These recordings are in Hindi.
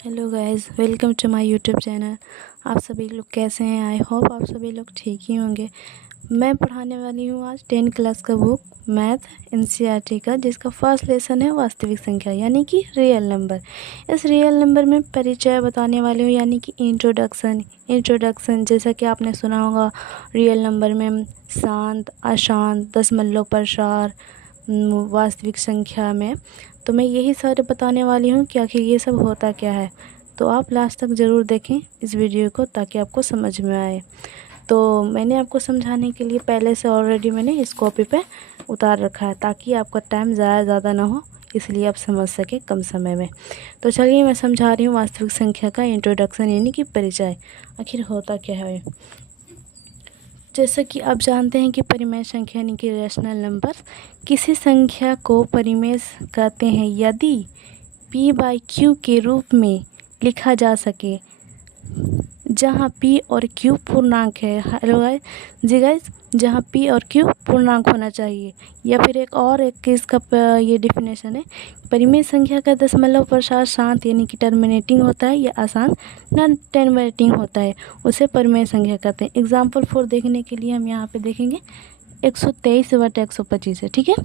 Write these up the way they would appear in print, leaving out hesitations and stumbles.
Hello guys, welcome to my YouTube channel. आप सभी लोग कैसे हैं? आई होप आप सभी लोग ठीक ही होंगे। मैं पढ़ाने वाली हूँ आज 10 क्लास का बुक मैथ एनसीईआरटी का, जिसका फर्स्ट लेसन है वास्तविक संख्या यानी कि रियल नंबर। इस रियल नंबर में परिचय बताने वाली हूँ यानी कि इंट्रोडक्शन जैसा कि आपने सुना होगा। रियल नंबर में शांत, अशांत, दशमलव प्रसार, वास्तविक संख्या में तो मैं यही सारे बताने वाली हूँ कि आखिर ये सब होता क्या है। तो आप लास्ट तक ज़रूर देखें इस वीडियो को ताकि आपको समझ में आए। तो मैंने आपको समझाने के लिए पहले से ऑलरेडी मैंने इस कॉपी पे उतार रखा है ताकि आपका टाइम ज़्यादा ना हो, इसलिए आप समझ सकें कम समय में। तो चलिए मैं समझा रही हूँ वास्तविक संख्या का इंट्रोडक्शन यानी कि परिचय। आखिर होता क्या है। जैसा कि आप जानते हैं कि परिमेय संख्या यानी कि रैशनल नंबर, किसी संख्या को परिमेय कहते हैं यदि p/q के रूप में लिखा जा सके, जहाँ p और q पूर्णांक है। हेलो गाइस, जी गाइस, जहाँ p और q पूर्णांक होना चाहिए। या फिर एक इसका ये डिफिनेशन है, परिमेय संख्या का दशमलव प्रसार शांत यानी कि टर्मिनेटिंग होता है या अशांत नॉन टर्मिनेटिंग होता है, उसे परिमेय संख्या कहते हैं। एग्जाम्पल 4 देखने के लिए हम यहाँ पे देखेंगे 123/125 है, ठीक है।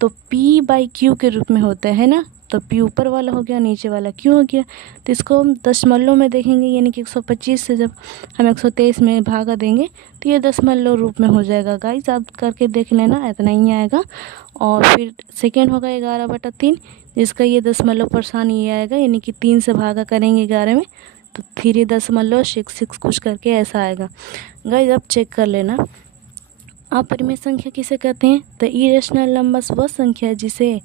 तो p/q के रूप में होता है ना, तो p ऊपर वाला हो गया, नीचे वाला q हो गया। तो इसको हम दशमलव में देखेंगे यानी कि 125 से जब हम 123 में भागा देंगे तो ये दशमलव रूप में हो जाएगा। गाइस आप करके देख लेना, इतना ही आएगा। और फिर सेकेंड होगा 11/3, जिसका ये दशमलव प्रसार ये आएगा यानी कि 3 से भागा करेंगे 11 में तो 3.66 कुछ करके ऐसा आएगा। गाइस आप चेक कर लेना। आप परिमेय संख्या किसे कहते हैं? तो इरेशनल नंबर्स वह संख्या है जिसे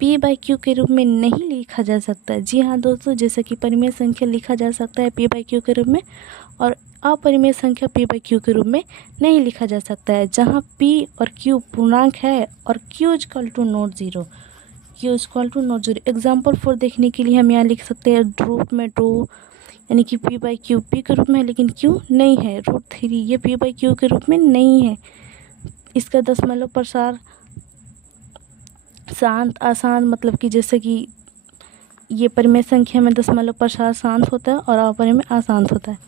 p/q के रूप में नहीं लिखा जा सकता। जी हाँ दोस्तों, जैसे कि परिमेय संख्या लिखा जा सकता है p/q के रूप में और अपरिमेय संख्या p/q के रूप में नहीं लिखा जा सकता है, जहाँ p और q पूर्णांक है और q = नॉट ज़ीरो। एग्जाम्पल 4 देखने के लिए हम यहाँ लिख सकते हैं रूप में ड्रो यानी कि p/q p के रूप में है लेकिन q नहीं है। √3 ये p/q के रूप में नहीं है। इसका दशमलव प्रसार शांत अशांत, मतलब कि जैसे कि ये परिमेय संख्या में दशमलव प्रसार शांत होता है और अपरिमेय अशांत होता है।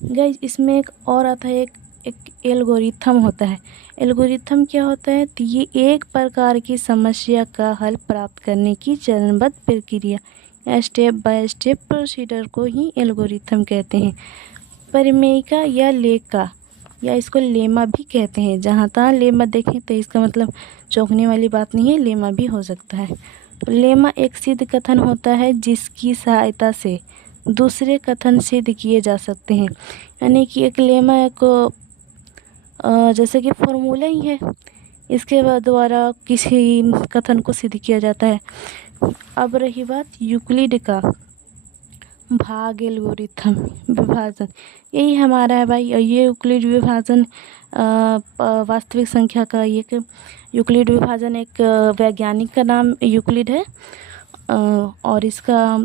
गाइस इसमें एक और आता है, एक एल्गोरिथम होता है। एल्गोरिथम क्या होता है? तो ये एक प्रकार की समस्या का हल प्राप्त करने की चरणबद्ध प्रक्रिया या स्टेप बाय स्टेप प्रोसीडर को ही एल्गोरिथम कहते हैं। परिमेयिका या लेका या इसको लेमा भी कहते हैं। जहाँ तहाँ लेमा देखें तो इसका मतलब चौंकने वाली बात नहीं है, लेमा भी हो सकता है। तो लेमा एक सिद्ध कथन होता है जिसकी सहायता से दूसरे कथन सिद्ध किए जा सकते हैं। यानी कि एक लेमा को जैसे कि फॉर्मूला ही है, इसके द्वारा किसी कथन को सिद्ध किया जाता है। अब रही बात यूक्लिड का भाग एल्गोरिथम विभाजन, यही हमारा है भाई। ये यूक्लिड विभाजन वास्तविक संख्या का एक यूक्लिड विभाजन, एक वैज्ञानिक का नाम यूक्लिड है। और इसका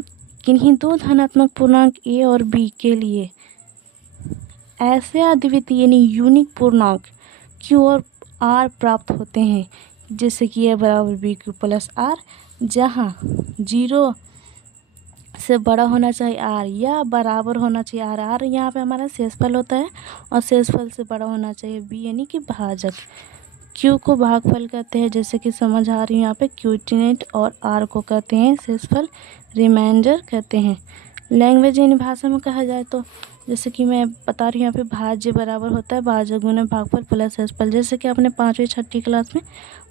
किन्हीं दो धनात्मक पूर्णांक a और b के लिए ऐसे अद्वितीय यानी यूनिक पूर्णांक q और r प्राप्त होते हैं, जैसे कि a = bq + r, जहाँ 0 से बड़ा होना चाहिए r या बराबर होना चाहिए r यहाँ पे हमारा शेषफल होता है और शेषफल से बड़ा होना चाहिए b यानी कि भाजक। q को भागफल कहते हैं, जैसे कि समझ आ रही है यहाँ पे क्यूटिनेट, और r को कहते हैं शेषफल, रिमाइंडर कहते हैं। लैंग्वेज यानी भाषा में कहा जाए तो जैसे कि मैं बता रही हूँ यहाँ पे भाज्य बराबर होता है भाजक गुना भागफल प्लस शेषफल। जैसे कि आपने 5वीं 6ठी क्लास में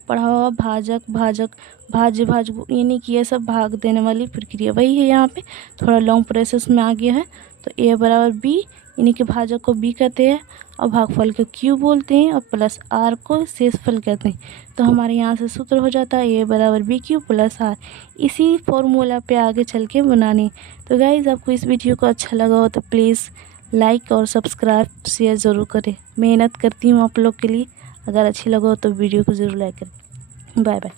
पढ़ा होगा भाजक भाज्य यानी कि ये सब भाग देने वाली प्रक्रिया वही है। यहाँ पे थोड़ा लॉन्ग प्रोसेस में आ गया है। तो a = b यानी कि भाजक को b कहते हैं और भागफल को q बोलते हैं और प्लस r को शेषफल कहते हैं। तो हमारे यहाँ से सूत्र हो जाता है a = bq + r। इसी फॉर्मूला पे आगे चल के बनाने। तो गाइज़ आपको इस वीडियो को अच्छा लगा हो तो प्लीज़ लाइक और सब्सक्राइब शेयर ज़रूर करें। मेहनत करती हूँ आप लोग के लिए। अगर अच्छी लगा हो तो वीडियो को ज़रूर लाइक करें। Bye bye.